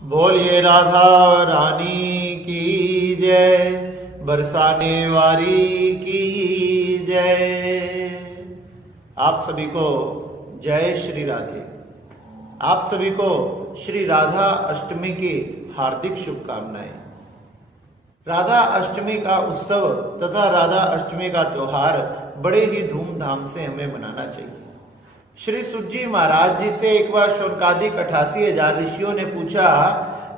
बोलिए राधा रानी की जय, बरसाने वाली की जय। आप सभी को जय श्री राधे। आप सभी को श्री राधा अष्टमी की हार्दिक शुभकामनाएं। राधा अष्टमी का उत्सव तथा राधा अष्टमी का त्योहार बड़े ही धूमधाम से हमें मनाना चाहिए। श्री सुजी महाराज जी से एक बार शौनकादिक 88,000 ऋषियों ने पूछा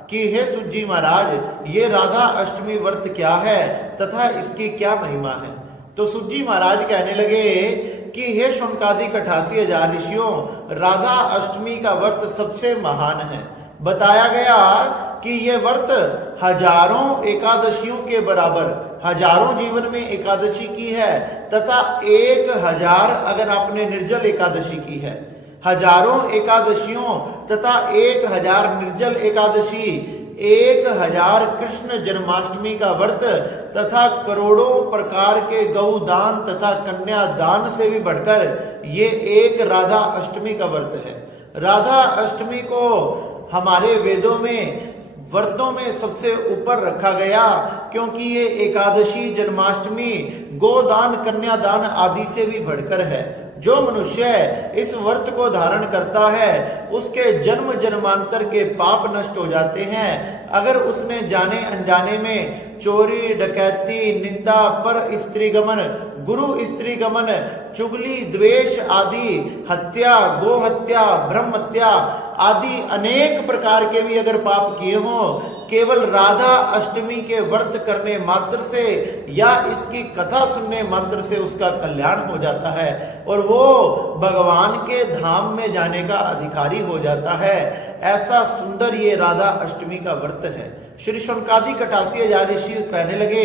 कि हे सुजी महाराज, ये राधा अष्टमी व्रत क्या है तथा इसकी क्या महिमा है। तो सुजी महाराज कहने लगे कि हे शौनकादिक 88,000 ऋषियों, राधा अष्टमी का व्रत सबसे महान है। बताया गया कि ये व्रत हजारों एकादशियों के बराबर, हजारों जीवन में एकादशी की है तथा 1000 अगर आपने निर्जल एकादशी की है, हजारों एकादशियों तथा 1000 निर्जल एकादशी, 1000 कृष्ण जन्माष्टमी का व्रत तथा करोड़ों प्रकार के गौदान तथा कन्यादान से भी बढ़कर ये एक राधा अष्टमी का व्रत है। राधा अष्टमी को हमारे वेदों में व्रतों में सबसे ऊपर रखा गया क्योंकि ये एकादशी, जन्माष्टमी, गोदान, कन्यादान आदि से भी बढ़कर है। जो मनुष्य इस व्रत को धारण करता है उसके जन्म जन्मांतर के पाप नष्ट हो जाते हैं। अगर उसने जाने अनजाने में चोरी, डकैती, निंदा, पर स्त्री गमन, गुरु स्त्री गमन, चुगली, द्वेष आदि, हत्या, गो हत्या, ब्रह्म हत्या आदि अनेक प्रकार के भी अगर पाप किए हों, केवल राधा अष्टमी के व्रत करने मात्र से या इसकी कथा सुनने मात्र से उसका कल्याण हो जाता है और वो भगवान के धाम में जाने का अधिकारी हो जाता है। ऐसा सुंदर ये राधा अष्टमी का व्रत है। श्री शौनकादिक 88,000 ऋषि कहने लगे,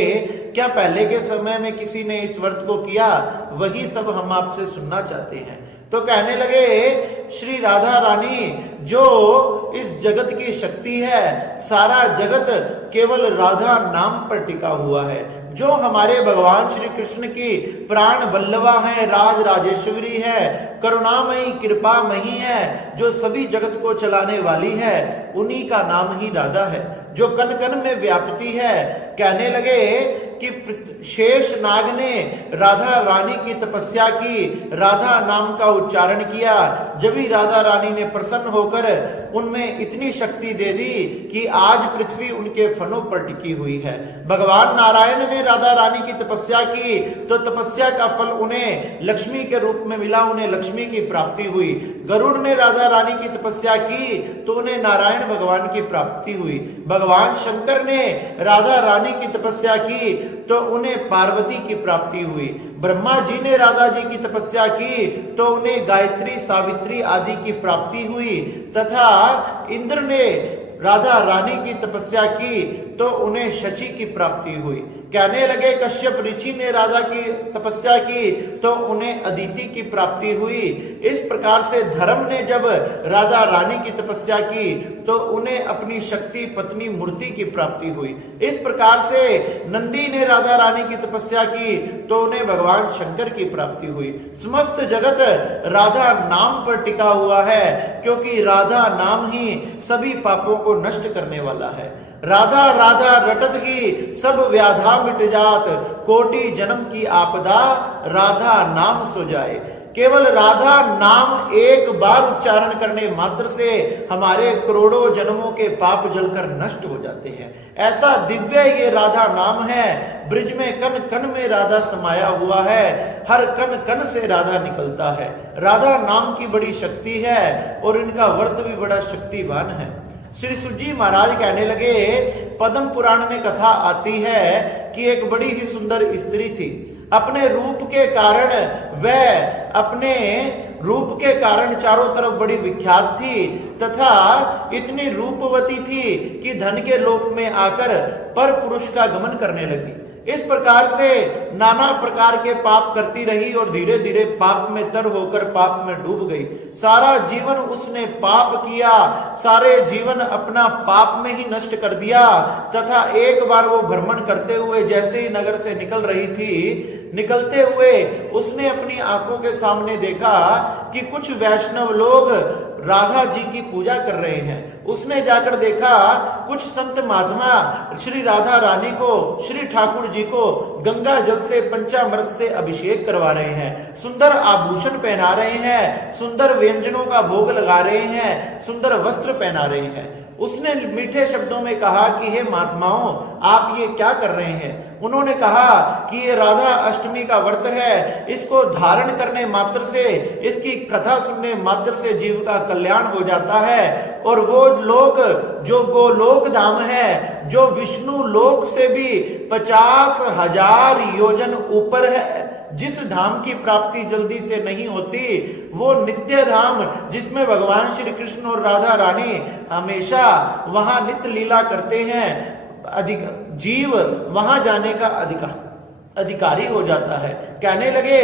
क्या पहले के समय में किसी ने इस व्रत को किया? वही सब हम आपसे सुनना चाहते हैं। तो कहने लगे, श्री राधा रानी जो इस जगत की शक्ति है, सारा जगत केवल राधा नाम पर टिका हुआ है। जो हमारे भगवान श्री कृष्ण की प्राण वल्लभा है, राज राजेश्वरी है, करुणामयी कृपामयी है, जो सभी जगत को चलाने वाली है, उन्हीं का नाम ही राधा है, जो कण कण में व्यापती है। कहने लगे कि शेष नाग ने राधा रानी की तपस्या की, राधा नाम का उच्चारण किया, जब भी राधा रानी ने प्रसन्न होकर उनमें इतनी शक्ति दे दी कि आज पृथ्वी उनके फनों पर टिकी हुई है। भगवान नारायण ने राधा रानी की तपस्या की तो तपस्या का फल उन्हें लक्ष्मी के रूप में मिला, उन्हें लक्ष्मी की प्राप्ति हुई। गरुड़ ने राधा रानी की तपस्या की तो उन्हें नारायण भगवान की प्राप्ति हुई। भगवान शंकर ने राधा रानी की तपस्या की तो उन्हें पार्वती की प्राप्ति हुई। ब्रह्मा जी ने राधा जी की तपस्या की तो उन्हें गायत्री, सावित्री आदि की प्राप्ति हुई तथा इंद्र ने राधा रानी की तपस्या की तो उन्हें शची की प्राप्ति हुई। कहने लगे, कश्यप ऋषि ने राधा की तपस्या की तो उन्हें अदिति की प्राप्ति हुई। इस प्रकार से धर्म ने जब राधा रानी की तपस्या की तो उन्हें अपनी शक्ति पत्नी मूर्ति की प्राप्ति हुई। इस प्रकार से नंदी ने राधा रानी की तपस्या की तो उन्हें भगवान शंकर की प्राप्ति हुई। समस्त जगत राधा नाम पर टिका हुआ है क्योंकि राधा नाम ही सभी पापों को नष्ट करने वाला है। राधा राधा रटत ही सब व्याधा मिट जात, कोटि जन्म की आपदा राधा नाम सो जाए। केवल राधा नाम एक बार उच्चारण करने मात्र से हमारे करोड़ों जन्मों के पाप जलकर नष्ट हो जाते हैं। ऐसा दिव्य ये राधा नाम है। ब्रिज में कण कण में राधा समाया हुआ है, हर कण कण से राधा निकलता है। राधा नाम की बड़ी शक्ति है और इनका व्रत भी बड़ा शक्तिवान है। श्री सुजी महाराज कहने लगे, पद्म पुराण में कथा आती है कि एक बड़ी ही सुंदर स्त्री थी। अपने रूप के कारण वह अपने रूप के कारण चारों तरफ बड़ी विख्यात थी तथा इतनी रूपवती थी कि धन के लोक में आकर पर पुरुष का गमन करने लगी। इस प्रकार से नाना प्रकार के पाप करती रही और धीरे धीरे पाप में तर होकर पाप में डूब गई। सारा जीवन उसने पाप किया, सारे जीवन अपना पाप में ही नष्ट कर दिया तथा एक बार वो भ्रमण करते हुए जैसे ही नगर से निकल रही थी, निकलते हुए उसने अपनी आंखों के सामने देखा कि कुछ वैष्णव लोग राधा जी की पूजा कर रहे हैं। उसने जाकर देखा कुछ संत महात्मा श्री राधा रानी को, श्री ठाकुर जी को गंगा जल से पंचामृत से अभिषेक करवा रहे हैं, सुंदर आभूषण पहना रहे हैं, सुंदर व्यंजनों का भोग लगा रहे हैं, सुंदर वस्त्र पहना रहे हैं। उसने मीठे शब्दों में कहा कि हे महात्माओं, आप ये क्या कर रहे हैं? उन्होंने कहा कि ये राधा अष्टमी का व्रत है, इसको धारण करने मात्र से, इसकी कथा सुनने मात्र से जीव का कल्याण हो जाता है। और वो लोक जो गोलोक धाम है, जो विष्णु लोक से भी 50,000 योजन ऊपर है, जिस धाम की प्राप्ति जल्दी से नहीं होती, वो नित्य धाम जिसमें भगवान श्री कृष्ण और राधा रानी हमेशा वहां नित्य लीला करते हैं, जीव वहां जाने का अधिकारी हो जाता है। कहने लगे,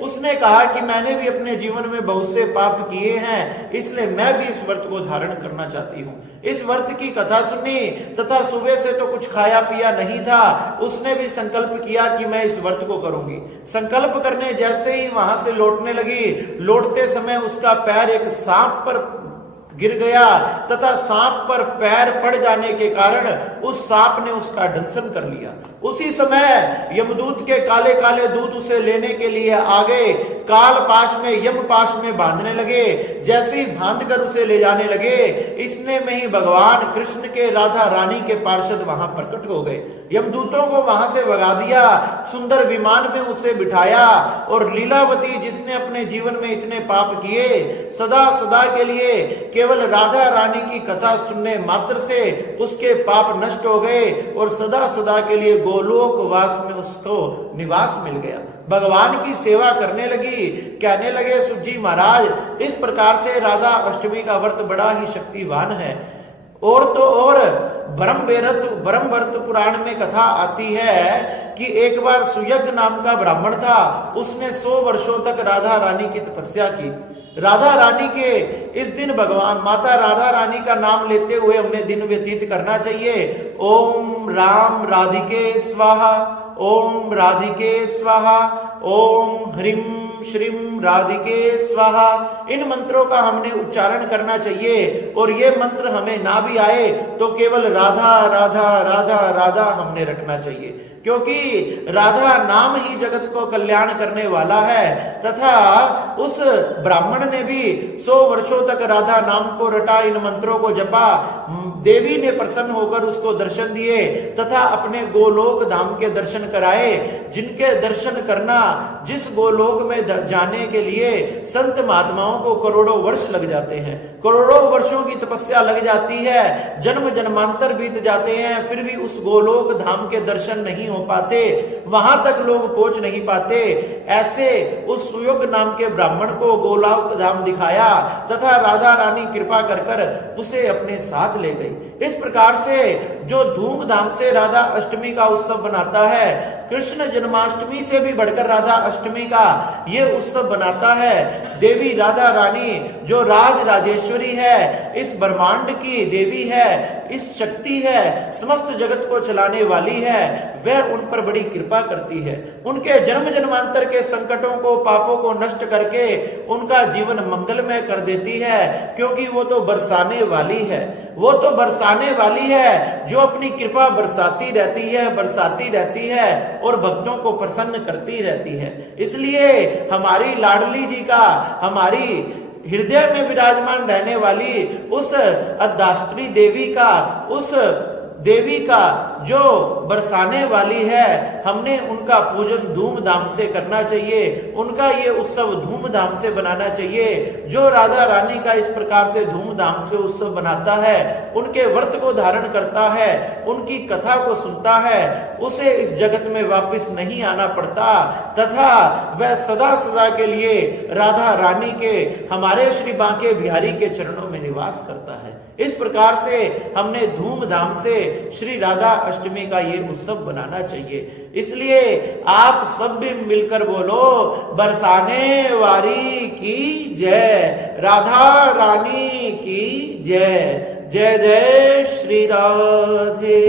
उसने कहा कि मैंने भी अपने जीवन में बहुत से पाप किए हैं, इसलिए मैं भी इस व्रत को धारण करना चाहती हूँ। इस व्रत की कथा सुनी तथा सुबह से तो कुछ खाया पिया नहीं था। उसने भी संकल्प किया कि मैं इस व्रत को करूंगी। संकल्प करने जैसे ही वहां से लौटने लगी, लौटते समय उसका पैर एक सांप पर गिर गया तथा सांप पर पैर पड़ जाने के कारण उस सांप ने उसका दंशन कर लिया। उसी समय यमदूत के काले काले दूत उसे लेने के लिए आ गए, काल पाश में, यम पाश में बांधने लगे। जैसे ही बांध कर उसे ले जाने लगे, इसने में ही भगवान कृष्ण के, राधा रानी के पार्षद वहां प्रकट हो गए। यमदूतों को वहां से भगा दिया, सुंदर विमान में उसे बिठाया और लीलावती, जिसने अपने जीवन में इतने पाप किए, सदा सदा के लिए केवल राधा रानी की कथा सुनने मात्र से उसके पाप नष्ट हो गए और सदा सदा के लिए गोलोक वास में उसको निवास मिल गया। भगवान की सेवा करने लगी। कहने लगे, सुजी महाराज, इस प्रकार से राधा अष्टमी का व्रत बड़ा ही शक्तिवान है। और तो और ब्रह्म व्रत पुराण में कथा आती है कि एक बार सुयज्ञ नाम का ब्राह्मण था, उसने 100 वर्षों तक राधा रानी की तपस्या की। राधा रानी के इस दिन भगवान माता राधा रानी का नाम लेते हुए उन्हें दिन व्यतीत करना चाहिए। ओम राम राधिके स्वाहा, ओम राधिके स्वाहा, ओम ह्रीम श्रीम राधिके स्वाहा, इन मंत्रों का हमने उच्चारण करना चाहिए। और ये मंत्र हमें ना भी आए तो केवल राधा राधा राधा राधा हमने रटना चाहिए, क्योंकि राधा नाम ही जगत को कल्याण करने वाला है। तथा उस ब्राह्मण ने भी 100 वर्षों तक राधा नाम को रटा, इन मंत्रों को जपा। देवी ने प्रसन्न होकर उसको दर्शन दिए तथा अपने गोलोक धाम के दर्शन कराए, जिनके दर्शन करना, जिस गोलोक में जाने के लिए संत महात्माओं को करोड़ों वर्ष लग जाते हैं, करोड़ों वर्षों की तपस्या लग जाती है, जन्म जन्मांतर बीत जाते हैं, फिर भी उस गोलोक धाम के दर्शन नहीं हो पाते, वहां तक लोग पहुंच नहीं पाते। ऐसे उस सुयोग नाम के ब्राह्मण को गोलोक धाम दिखाया तथा राधा रानी कृपा कर उसे अपने साथ ले गई। इस प्रकार से जो धूमधाम से राधा अष्टमी का उत्सव बनाता है, कृष्ण जन्माष्टमी से भी बढ़कर राधा अष्टमी का ये उत्सव बनाता है। देवी राधा रानी जो राज राजेश्वरी है, इस ब्रह्मांड की देवी है, इस शक्ति है, समस्त जगत को चलाने वाली है, वह उन पर बड़ी कृपा करती है। उनके जन्म जन्मांतर के संकटों को, पापों को नष्ट करके उनका जीवन मंगलमय कर देती है, क्योंकि वो तो बरसाने वाली है। वो तो बरसाने वाली है जो अपनी कृपा बरसाती रहती है और भक्तों को प्रसन्न करती रहती है। इसलिए हमारी लाडली जी का, हमारी हृदय में विराजमान रहने वाली उस अद्दाष्टरी देवी का, उस देवी का जो बरसाने वाली है, हमने उनका पूजन धूमधाम से करना चाहिए, उनका ये उत्सव धूमधाम से बनाना चाहिए। जो राधा रानी का इस प्रकार से धूमधाम से उत्सव बनाता है, उनके व्रत को धारण करता है, उनकी कथा को सुनता है, उसे इस जगत में वापस नहीं आना पड़ता तथा वह सदा सदा के लिए राधा रानी के, हमारे श्री बांके बिहारी के चरणों में निवास करता है। इस प्रकार से हमने धूमधाम से श्री राधा अष्टमी का ये उत्सव बनाना चाहिए। इसलिए आप सब भी मिलकर बोलो, बरसाने वाली की जय, राधा रानी की जय। जय जय श्री राधे।